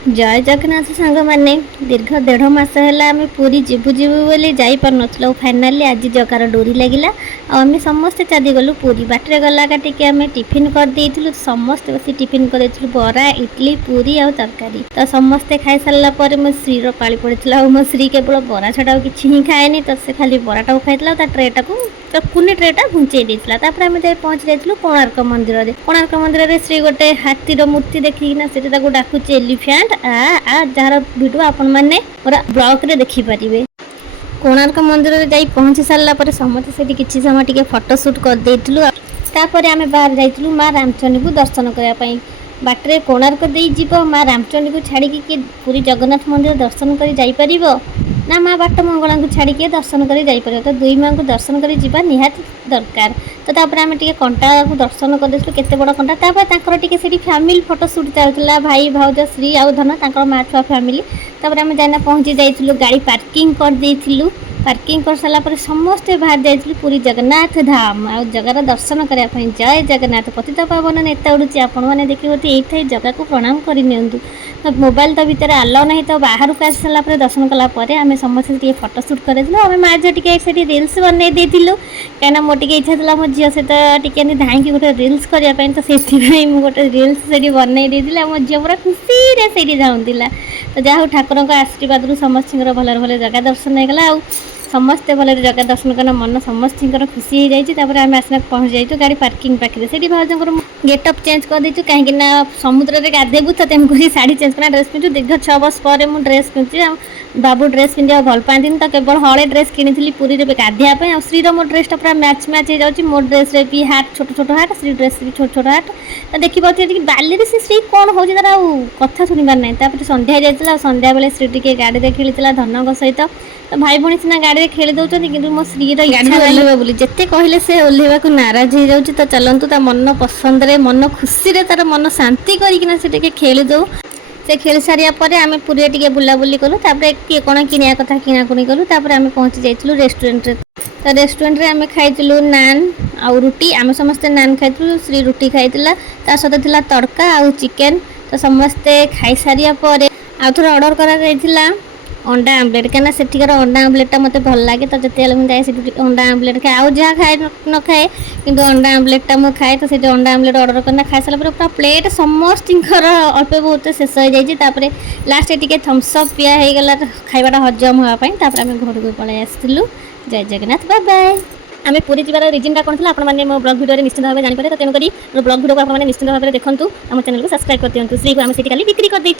जय जगन्नाथ सांग मैंने दीर्घ 1.5 मास है आम पूरी जीवु जीवु बोली जापर फाइनाली आज जगार डोरी लगिला आम समस्ते चली गलु पूरी बाटे गला टिके आम टिफिन करदेलु समस्ते बस टिफिन कर बरा इडली पूरी आ तरकारी तो समस्ते खाई सारापर मो श्रीर पाली पड़ा मो श्री केवल बरा छड़ा किसी ही खाएनि तो से खाली बराटा खाई ट्रेटा को कुनी ट्रेटा घुंचे देता आम जाए पहुँची जाइलु कोणार्क मंदिर में श्री गोटे हाथीर मूर्ति देखिकिना से डाकुचे एलिफेंट जार भिडियो आपण मैंने पूरा ब्लॉग रे देखि पारिबे। कोणार्क मंदिर में जाई पहुँची सारा पर समस्त से किसी समय टिके फोटोशूट करदेलु तापर आम बाहर जाइलु माँ रामचंडी को दर्शन करने बाटे कोणार्क दे जीव माँ रामचंडी को छाड़ी कि पूरी जगन्नाथ मंदिर दर्शन कर जापर ना माँ बाट मंगला को छाड़ी दर्शन कर जापर तो दुई माँ को दर्शन कर जावा निहाती दरकार तो तापर आम टे कंटा को दर्शन करदेलु केते बड़ कंटा तापर टे फैमिली फोटोशूट चलता भाई भाउज श्री आउ धन माँ छुआ फैमिली तापर आम जाना पहुँची जाइलु गाड़ी पार्किंग कर पार्किंग कर सारा पर समस्ते बाहर जाइलु पूरी जगन्नाथ धाम आ जगार दर्शन करने जय जगन्नाथ पतित पावन नेता उड़ूची आपण मैंने देखिए ये जगह को प्रणाम करनी तो मोबाइल तो भितर आलाउ ना तो बाहर को आसी सारा दर्शन कलापर आम समस्ते फोटोशूट करें आम माँ झी टे रिल्स बनई देलु कहीं मोटे इच्छा था मो झील सहित टे धाई गोटे रिल्स करने तो से गोटे रिल्स से बनई देती मो झील पूरा खुशी से जाऊला तो जहाँ ठाकुर आशीर्वाद समस्त भल भल जगह दर्शन होगा समस्ते भले जगह दर्शन करना मन समस्त खुशी हो जाए आम आसना पहुँच जाइए गाड़ी पार्किंग पाखे से भाजर गेटअप चेंज कर देचु कहीं समुद्र में गाधेबू तो तेमक शाढ़ी चेंज करना ड्रेस पिंधु दीर्घ 6 वर्ष पर मुझे ड्रेस पिंधुची बाबू ड्रेस पिंधा भल पाती तो केवल हले ड्रेस किनी पूरी गाधेवाई आ श्रीर मो ड्रेसटा पूरा मैच मैच हो जाए मो ड्रेस भी हाट छोट छोट हाट श्री ड्रेस भी छोट छोट हाट तो देखिए बाली से श्री कौन हो कथा शुणवार ना संध्या जाता संध्या बेले श्री टी गाड़ी खेलता धनक सहित तो भाई भौणी सीना गाड़ी खेली दौरान कि मो श्री ओल्हेबा बोली जिते कहले से ओल्हेबा को नाराज हो जाऊँ तो चलतु ता मन पसंद रे मन खुशी रे तार मन शांति करके से खेली दो से खेल सारिया पर आम पूरी टे बुलाबुली कलु किए कौन किनिया कथा किणाकुणी कलु आम पहुँची जाइलु रेस्टोरेंट तो रेस्टोरेंट रे आम खाइलु नान आउ रुटी आम समस्ते नान खाइलु श्री रुटी खाइला सहित थिला तड़का आउ चिकेन तो समस्ते खाई सारिया पर आउ थोड़ा ऑर्डर करा अंडा आमलेट कहीं सेठिकार अंडा आमलेटा मत भल लगे तो जिते जाए अंडा आमलेट खाए आउ जहाँ खाए न खाए कि अंडा आमलेटा मुझे खाए तो से अंडा आमलेट ऑर्डर करना खाई सारा पूरा प्लेट समस्त अल्प बहुत शेष हो जाए लास्ट टे थम्सअप पिया हो गला खाइबाटा हजम होगापाई आम घर को पलि आसलु जय जगन्नाथ बाय बाय आम पूरी जीवार रिजनटा कौन था आपने मो ब्लॉग वीडियो निश्चित भाव जानीपारे तो तेणुक ब्लॉग वीडियो को आपने निश्चित भाव देखूँ आम चैनल को सब्सक्राइब कर दिखाँ श्री को आम से बिक्री कर